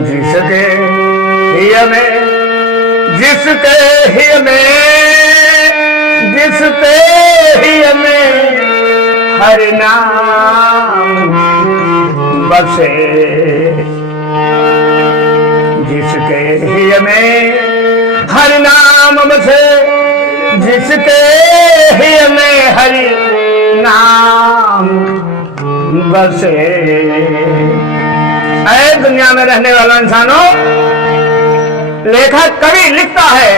जिसके हिय में जिसके हिय में जिसके हिय में हरि नाम बसे, जिसके हिय में हरि नाम बसे, जिसके हिय में हरि नाम बसे। ऐ दुनिया में रहने वाला इंसानों, लेखक कवि लिखता है,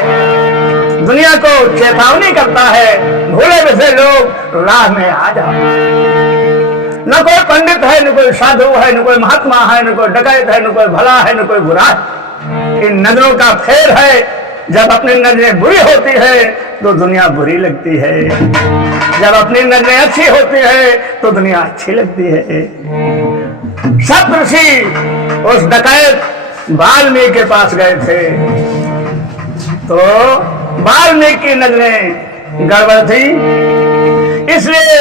दुनिया को चेतावनी करता है, भूले बिसरे लोग राह में आ जाओ। न कोई पंडित है, न कोई साधु है, न कोई महात्मा है, न कोई डकैत है, न कोई भला है, न कोई बुरा है। इन नजरों का फेर है, जब अपनी नजरें बुरी होती है तो दुनिया बुरी लगती है, जब अपनी नजरें अच्छी होती है तो दुनिया अच्छी लगती है। सप्तऋषि उस डकैत वाल्मीकि के पास गए थे, तो वाल्मीकि की नजरें गड़बड़ थी, इसलिए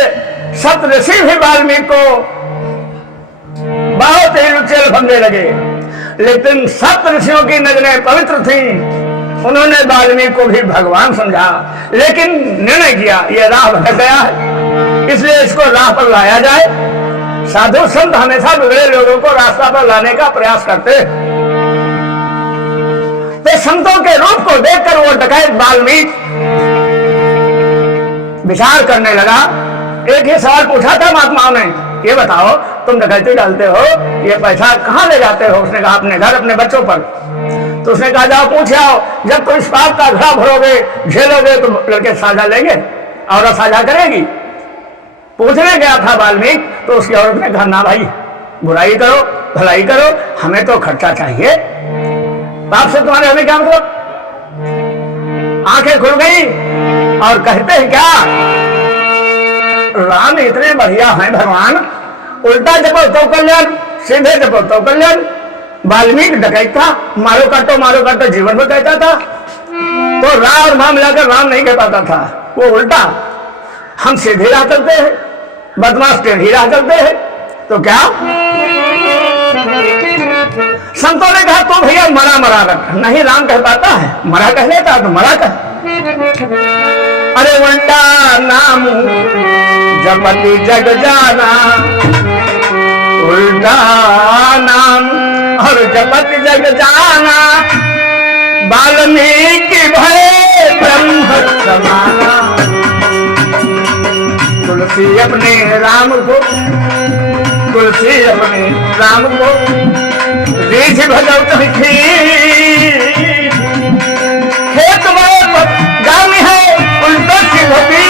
सप्तऋषि भी वाल्मीकि को बहुत ही रुचि समझने लगे। लेकिन सप्तऋषियों की नजरें पवित्र थीं, उन्होंने वाल्मीकि को भी भगवान समझा, लेकिन निर्णय किया ये राह भटक गया है, इसलिए इसको राह पर लाया जाए। साधु संत हमेशा बिगड़े लोगों को रास्ता पर लाने का प्रयास करते हैं। तो संतों के रूप को देखकर वो डकैत वाल्मीकि विचार करने लगा। एक ही सवाल पूछा था महात्माओं ने, ये बताओ तुम डकैती डालते हो, ये पैसा कहाँ ले जाते हो? उसने कहा अपने घर, अपने बच्चों पर। तो उसने कहा जाओ पूछ आओ, जब तुम इस पाप का घड़ा भरोगे, झेलोगे तो लड़के साझा लेंगे, औरत साझा करेगी। पूछने गया था वाल्मीकि, तो उसकी औरत ने कहा ना भाई, बुराई करो भलाई करो, हमें तो खर्चा चाहिए। पाप से तुम्हारे हमें क्या मतलब? आंखें खुल गई और कहते हैं क्या, राम इतने बढ़िया हैं भगवान, उल्टा जपो तो कल्याण, सीधे जपो तो कल्याण। वाल्मीकि डकैत था, मारो काटो जीवन में कहता था, तो रा और मां मिलाकर राम नहीं कह पाता था, वो उल्टा। हम सीधे राह चलते हैं, बदमाश टेढ़ी राह चलते हैं, तो क्या? संतों ने कहा तो भैया मरा मरा रख, नहीं राम कह पाता है, मरा कह लेता तो मरा कह। अरे उल्टा नाम जपति जग जाना, उल्टा नाम और जपति जग जाना, वाल्मीकि भय ब्रह्म समाना। तुलसी अपने राम को, तुलसी अपने राम को रीझ भजौ तुलसी, खेत में जानी है उल्टो सिद्धि,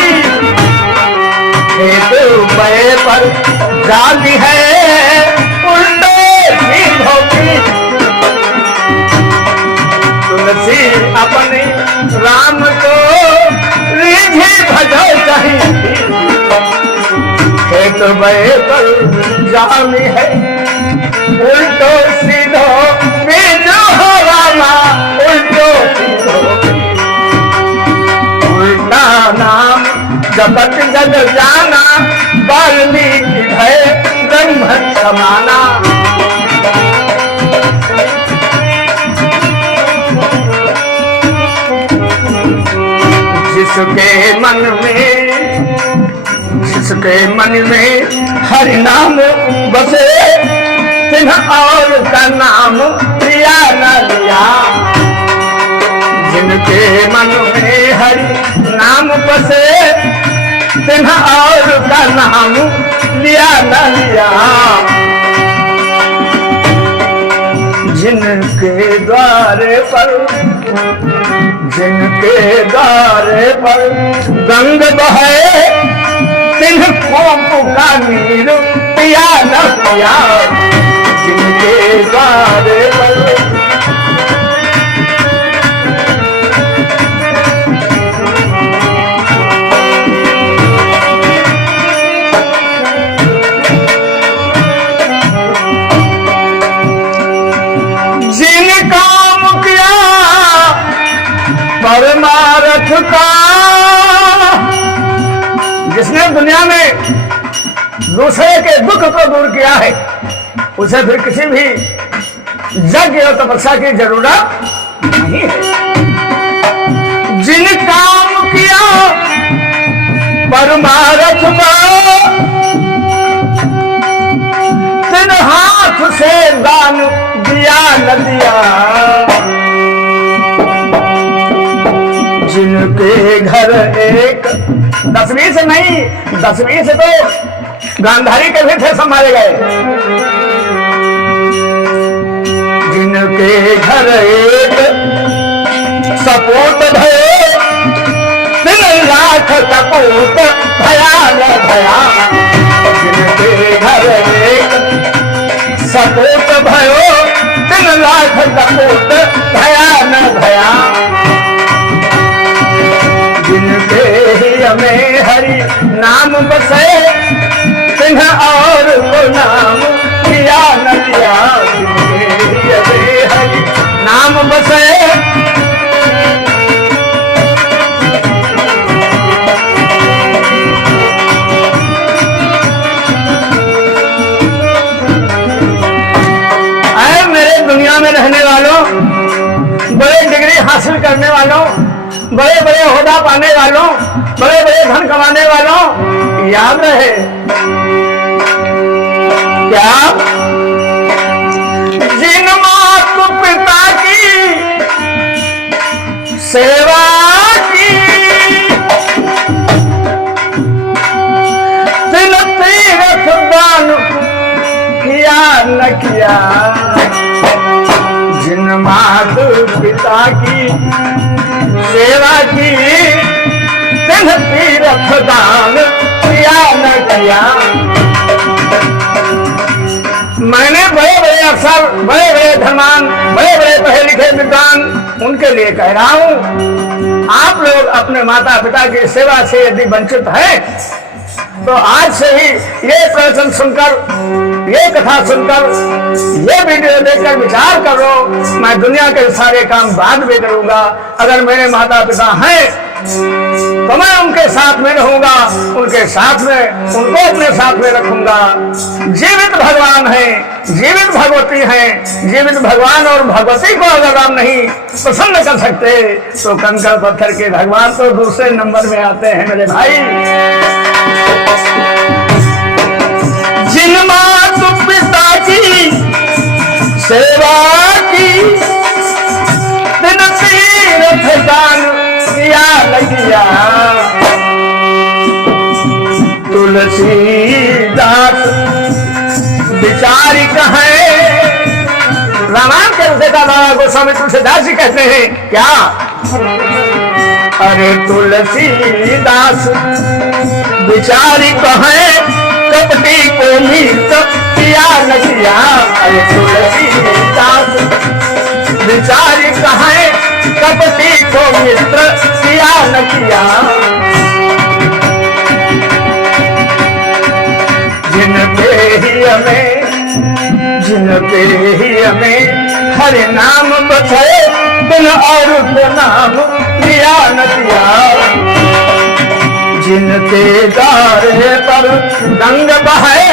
खेत पर जानी है उल्टो सिद्धि। तुलसी अपने राम को रीझ भजौ कहीं, खेत पर जानी है उल्टो सीधो बीजो हो रामा, उल्टो सीधो। उल्टा नाम जपत जग जाना, वाल्मीकि भय ब्रह्म समाना। जिसके मन में हरि नाम बसे, तिन्ह और का नाम लिया न लिया। जिनके मन में हरि नाम बसे, तिन्ह और का नाम लिया न लिया। जिनके द्वारे पर गंग बहे, तिन्ह को का नीर पिया न पिया। जिनके द्वारे पर जिन काम किया परमार्थ का, जिसने दुनिया में दूसरे के दुख को दूर किया है, उसे फिर किसी भी यज्ञ और तपस्या की जरूरत नहीं है। जिन काम किया परमारथ का, तिन हाथ से दान दिया न दिया। जिनके घर एक 10वीं से नहीं, 10वीं से तो गांधारी के भी थे संभाले गए। जिनके घर एक सपूत भये, 3 लाख सपूत भया न भया। जिनके घर एक सपूत भयो, 3 लाख सपूत भया न भया। जिनके हमें हरि नाम बसे, तिन्ह और को नाम लिया न लिया। जिनके हमें हरि नाम बसे, ऐ मेरे दुनिया में रहने वालों, बड़े डिग्री हासिल करने वालों, बड़े बड़े ओहदा पाने वालों, बड़े बड़े धन कमाने वालों, याद रहे क्या? जिन माता पिता की सेवा की, तिन तीर्थ दान किया न किया। जिन माता पिता की सेवा की, तिन तीर्थ दान किया न किया। मैंने बड़े बड़े अफसर, बड़े बड़े धनवान, बड़े बड़े पढ़े लिखे विद्वान, उनके लिए कह रहा हूं, आप लोग अपने माता पिता की सेवा से यदि वंचित हैं, तो आज से ही ये प्रवचन सुनकर, ये कथा सुनकर, ये वीडियो देखकर विचार करो, मैं दुनिया के सारे काम बाद में करूंगा। अगर मेरे माता पिता हैं तो मैं उनके साथ में रहूंगा, उनके साथ में, उनको अपने साथ में रखूंगा। जीवित भगवान हैं, जीवित भगवती हैं। जीवित भगवान और भगवती को अगर हम नहीं प्रसन्न कर सकते, तो कंकड़ पत्थर के भगवान तो दूसरे नंबर में आते हैं मेरे भाई। जिन माता पिता की सेवा की, तिन तीर्थ दान किया न किया। तुलसीदास विचारी कहे, रामायण के रचयिता गोस्वामी तुलसीदास जी कहते हैं क्या? अरे तुलसीदास विचारी कहे, कपटी को मीत किया न किया। अरे तुलसीदास विचारी कहे, कपटी को मित्र किया न किया। जिनके ही हमें हरि नाम बचे, बिन और को नाम लिया न दिया। जिनके द्वारे पर गंग बहे,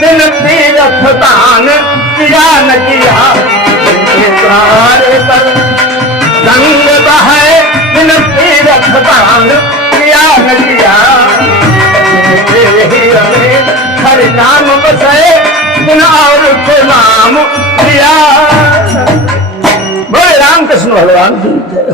बिन तीर्थ दान किया न किया। जिनके द्वारे पर गंग बहे, बिन तीर्थ दान किया न किया। जिनके हमें हरि नाम बसे, बिन और को नाम लिया। बोले रामकृष्ण भगवान की जय।